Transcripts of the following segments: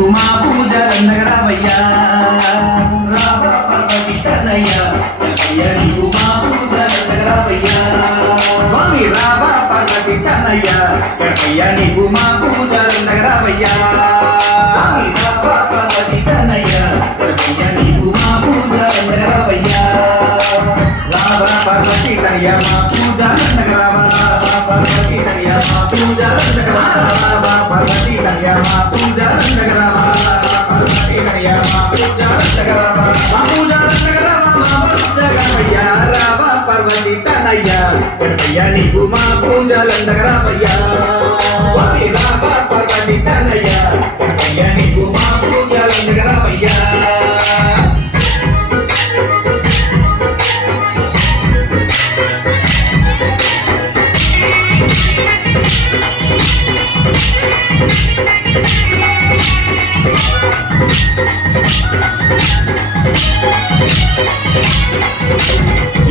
నీకు మా పూజలందగరావయ్యా రామ పార్వతి తనయ్య గణపయ్య నీకు మా పూజలందగరావయ్యా స్వామి రామ పార్వతి తనయ్య గణపయ్య నీకు మా పూజలందగరావయ్యా స్వామి రామ పార్వతి తనయ్య గణపయ్య నీకు మా పూజలందగరావయ్యా రామ పార్వతి తనయ్య మా పూజలందగరావా పార్వతి తనయ్య మా పూజలందగరావా పార్వతి తనయ్య మా పూజలందగరావా పార్వతి తనయ్య మా పూజలందగరావా మా పూజలందగరావా మా పూజగణపయ్య రామ పార్వతి తనయ్య గణపయ్య నీకు మా పూజలందగరావయ్యా స్వామి రామ పార్వతి తనయ్య గణపయ్య నీకు మా పూజలందగరావయ్యా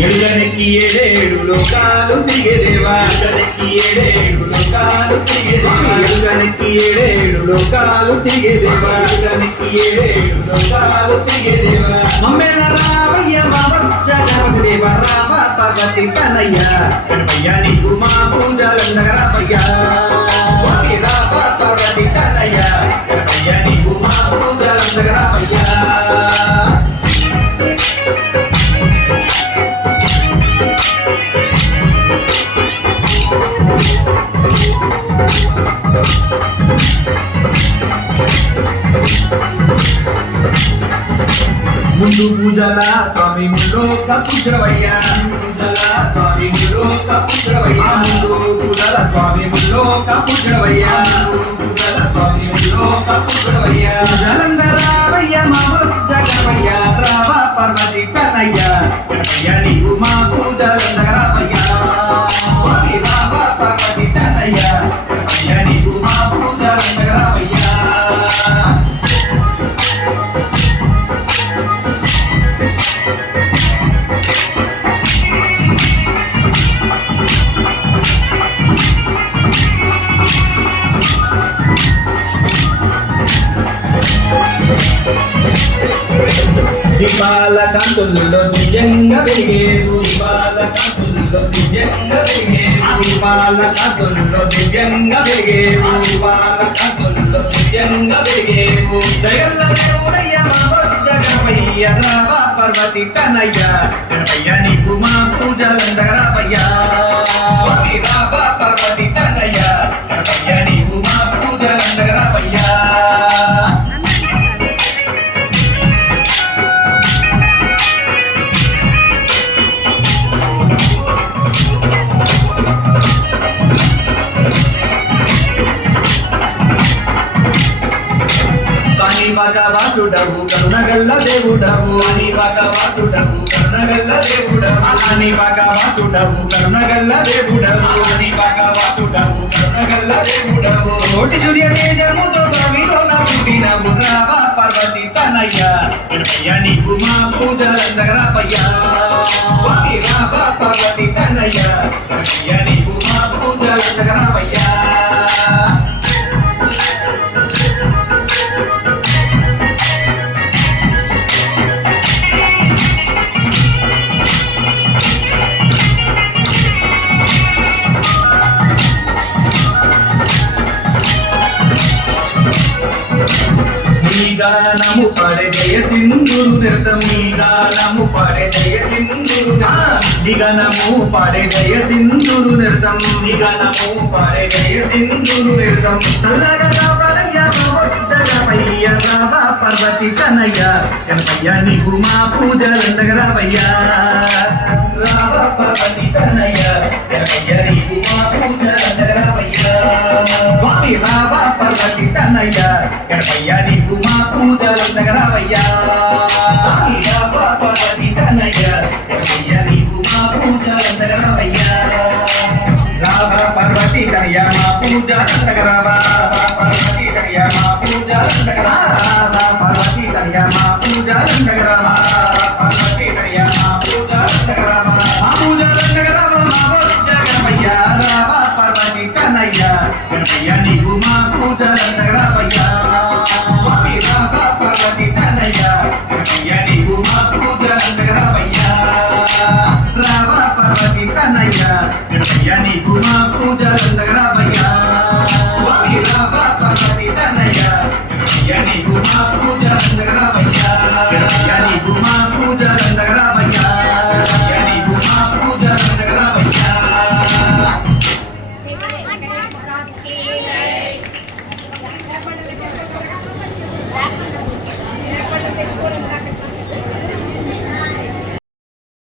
ఎలుగనికి ఏడేడు లోకాలు తిరిగేదేవా ఎలుగనికి ఏడేడు లోకాలు తిరిగేదేవా ఎలుగనికి ఏడేడు లోకాలు తిరిగేదేవా ఎలుగనికి ఏడేడు లోకాలు తిరిగేదేవా మమ్మేల రావయ్య మా జగదేవ రామ పార్వతి తనయ్య గణపయ్య నీకు మా పూజలందగరావయ్యా స్వామి రామ పార్వతి తనయ్య గణపయ్య నీకు మా పూజలందగరావయ్యా ముందు పూజల స్వామి ముల్లోక పూజరవయ్యా పూజల స్వామి ముల్లోక పూజరవయ్యా ముందు పూజల స్వామి ముల్లోక పూజరవయ్యా పూజల స్వామి ముల్లోక పూజరవయ్యా జలంధరావయ్య మా జగవయ్య రామ పార్వతి తనయ్య గణపయ్య నీకు మా పూజలందగరావయ్యా స్వామి రామ పార్వతి తనయ్య గణపయ్య నీకు మా పూజలందగరావయ్యా దీపాల కాంతుల్లో దివ్యంగా వెలిగేరు దీపాల కాంతుల్లో దివ్యంగా వెలిగేరు దీపాల కాంతుల్లో దివ్యంగా వెలిగేరు దీపాల కాంతుల్లో దివ్యంగా వెలిగేరు జగల్ల దేవుడయ్య మా జగవయ్య రామ పార్వతి తనయ్య గణపయ్య నీకు మా పూజలందగరావయ్యా స్వామి రామ పార్వతి తనయ్య గణపయ్య నీకు మా పూజలందగరావయ్యా భగవాసుడవు కరుణగల్ల దేవుడవు అని భగవాసుడవు కరుణగల్ల దేవుడవు అని భగవాసుడవు కరుణగల్ల దేవుడవు అని భగవాసుడవు కరుణగల్ల దేవుడవు కోటి సూర్య తేజముతో భూమిలో నా పుట్టినవు రామ పార్వతి తనయ్య గణపయ్య నీకు మా పూజలందగరావయ్యా స్వామి రామ పార్వతి తనయ్య గణపయ్య నీకు మా పూజలందగరావయ్యా గానము పాడే జయ సింధురు నృత్యం గానము పాడే జయ సింధురు నిగనము పాడే జయ సింధురు నృత్యం నిగనము పాడే జయ సింధురు నృత్యం సల్లగా పడయ్య జగపయ్య రామ పార్వతి తనయ్య గణపయ్య నీకు మా పూజలందగరావయ్యా రామ పార్వతి తనయ్య గణపయ్య నీకు మా పూజలందగరావయ్యా స్వామి రామ పార్వతి తనయ్య గణపయ్య నీకు మా పూజలందగరావయ్యా స్వామి రామ పార్వతి తనయ్య గణపయ్య నీకు మా పూజలందగరావయ్యా రామ పార్వతి తనయ్య మా పూజలందగరావా పార్వతి తనయ్య మా పూజలందగరావా పార్వతి తనయ్య మా పూజలందగరావా పార్వతి తనయ్య మా పూజలందగరావా మా పూజలందగరావా మా జగమయ్య రామ పార్వతి తనయ్య గణపయ్య నీకు మా పూజలందగరావయ్యా స్వామి రావయ్యా గణపయ్య నీకు మా పూజలందగ రావయ్యా స్వామి రావ పార్వతి తనయ్య గణపయ్య నీకు మా పూజలందగ రావయ్యా